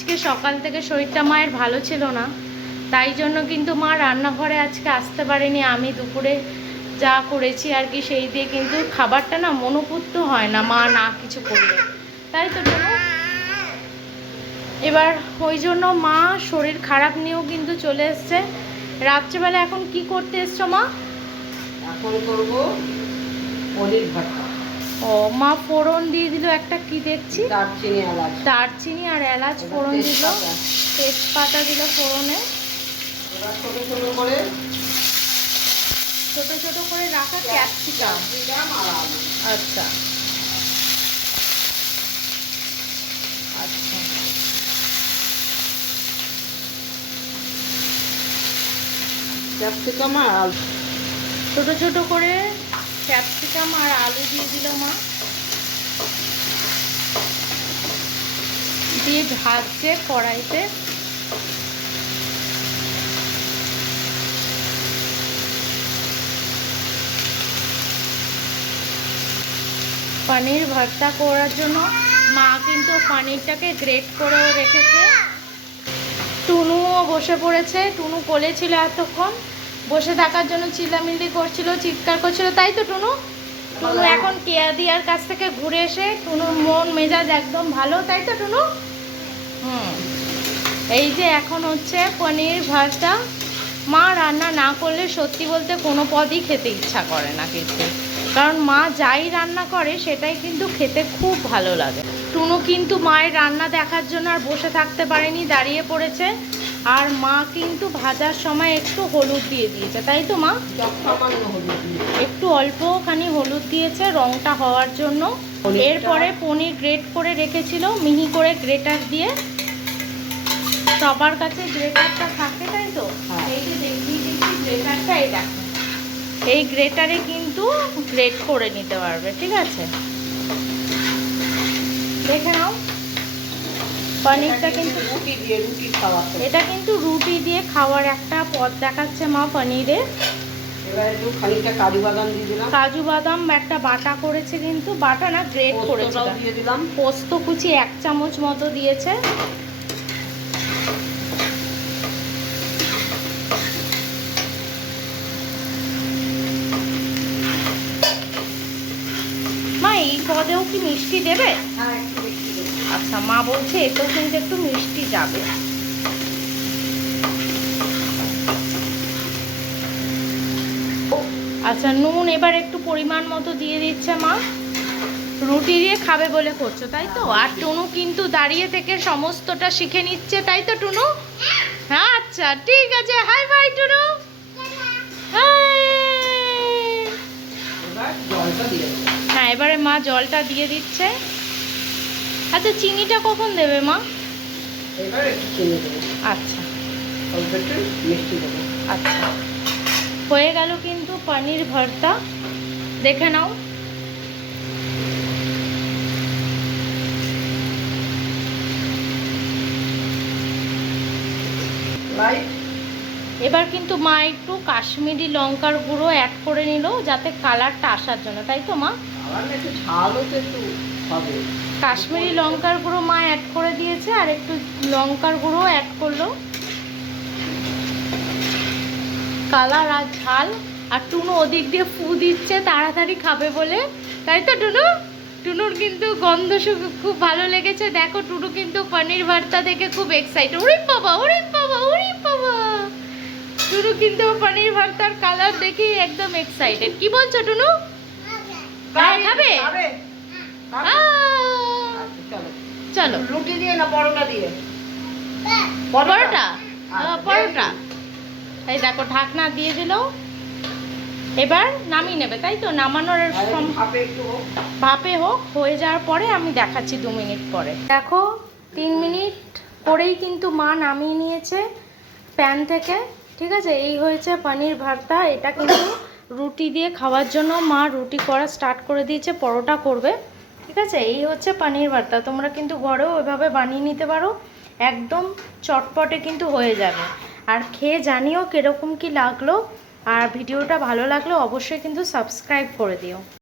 আজকে সকাল থেকে শরীরটা মায়ের ভালো ছিল না, তাই জন্য কিন্তু মা রান্নাঘরে আজকে আসতে পারেনি। আমি দুপুরে যা করেছি আর কি সেই দিয়ে কিন্তু খাবারটা না মনোপুত হয় না মা না কিছু করলে, তাই তো টুনু? এবার ওই জন্য মা শরীর খারাপ নিয়েও কিন্তু চলে এসছে। রাত্রেবেলা এখন কি করতে এসছো মা? এখন করব পনির ভর্তা। ও মা ফোড়ন দিয়ে দিল একটা, কি দেখছি দারচিনি আর এলাচ ফোড়ন দিল, তেজপাতা দিল ফোড়নে। এবার ছোট ছোট করে রাখা ক্যাপসিকাম। আচ্ছা আচ্ছা, ক্যাপসিকাম আর আলু, ছোট করে ক্যাপসিকাম আর আলু দিয়ে দিল মা, দিয়ে ভাজছে কড়াইতে। পনির ভর্তা করার জন্য মা কিন্তু পনিরটাকে গ্রেট করেও রেখেছে। টুনুও বসে পড়েছে, টুনু কোলে ছিল এতক্ষণ, বসে থাকার জন্য চিল্লামিল্লি করছিল, চিৎকার করছিল, তাই তো টুনু? টুনু এখন কেয়া দিয়ার কাছ থেকে ঘুরে এসে টুনুর মন মেজাজ একদম ভালো, তাই তো টুনু? এই যে এখন হচ্ছে পনির ভর্তা। মা রান্না না করলে সত্যি বলতে কোনো পদই খেতে ইচ্ছা করে না কিন্তু, কারণ মা যাই রান্না করে সেটাই কিন্তু খেতে খুব ভালো লাগে। টুনু কিন্তু মায়ের রান্না দেখার জন্য আর বসে থাকতে পারেনি, দাঁড়িয়ে পড়েছে। আর মা কিন্তু ভাজার সময় একটু হলুদ দিয়ে দিয়েছে, তাই তো মা? একটু অল্পখানি হলুদ দিয়েছে রংটা হওয়ার জন্য। এরপরে পনির গ্রেট করে রেখেছিল মিহি করে, গ্রেটার দিয়ে। সবার কাছে গ্রেটারটা থাকে, তাই তো? এই যে দেখিয়ে দিচ্ছি গ্রেটারটা, এই দেখো, এই গ্রেটারে কিন্তু গ্রেট করে নিতে পারবে, ঠিক আছে? দেখে নাও পনিরটা কিন্তু এটা কিন্তু রুটি দিয়ে খাওয়ার একটা পদ দেখাচ্ছে মা পনিরে। কাজু বাদাম একটা বাটা করেছে, কিন্তু বাটা না গ্রেট করেছে। পোস্ত কুচি 1 চামচ মতো দিয়েছে। মা এই পদেও কি মিষ্টি দেবে? আচ্ছা, মা বলছে এতেও কিন্তু একটু মিষ্টি যাবে। আচ্ছা, নুন এবার একটু পরিমাণ মতো দিয়ে দিচ্ছে মা। রুটি দিয়ে খাবে বলে করছো, তাই তো? আর টুনু কিন্তু দাঁড়িয়ে থেকে সমস্তটা শিখে নিচ্ছে, তাই তো টুনু? হ্যাঁ, আচ্ছা ঠিক আছে, হাই বাই টুনু। হ্যাঁ, এবারে মা জলটা দিয়ে দিচ্ছে। আচ্ছা, চিনিটা কখন দেবে মা? আচ্ছা আচ্ছা, হয়ে গেল কিন্তু পনির ভর্তা, দেখে নাও। এবার কিন্তু মা একটু কাশ্মীরি লঙ্কার গুঁড়ো অ্যাড করে নিল, যাতে কালারটা আসার জন্য, তাই তো মা? কাশ্মীরি লঙ্কার গুঁড়ো মা অ্যাড করে দিয়েছে, আর একটু লঙ্কার গুঁড়ো অ্যাড করলো, কালার আর ঝাল। আর টুনু ওদিক দিয়ে ফু দিচ্ছে তাড়াতাড়ি খাবে বলে, তাই তো টুনু? টুনুর কিন্তু গন্ধ খুব ভালো লেগেছে। দেখো, টুনু কিন্তু পনির ভর্তা দেখে খুব এক্সাইটেড। ওরে বাবা, ওরে বাবা, ওরে বাবা! টুনু কিন্তু পনির ভর্তার কালার দেখে একদম এক্সাইটেড। কি বলছো টুনু? খাবে? চলো, রুটি দিয়ে না পরোটা দিয়ে? পরোটা। পরোটা। এই দেখো, ঢাকনা দিয়ে দিল। এবার নামিয়ে নেবে, তাই তো? নামানোর ভাপে হোক, হয়ে যাওয়ার পরে আমি দেখাচ্ছি 2 মিনিট পরে। দেখো, 3 মিনিট পরেই কিন্তু মা নামিয়ে নিয়েছে প্যান থেকে, ঠিক আছে? এই হয়েছে পনির ভর্তা। এটা কিন্তু রুটি দিয়ে খাওয়ার জন্য মা রুটি করা স্টার্ট করে দিয়েছে, পরোটা করবে, ঠিক আছে? এই হচ্ছে পনির ভর্তা। তোমরা কিন্তু ঘরেও এভাবে বানিয়ে নিতে পারো, একদম চটপটে কিন্তু হয়ে যাবে। আর খেয়ে জানিও কীরকম কি লাগলো। আর ভিডিওটা ভালো লাগলে অবশ্যই কিন্তু সাবস্ক্রাইব করে দিও।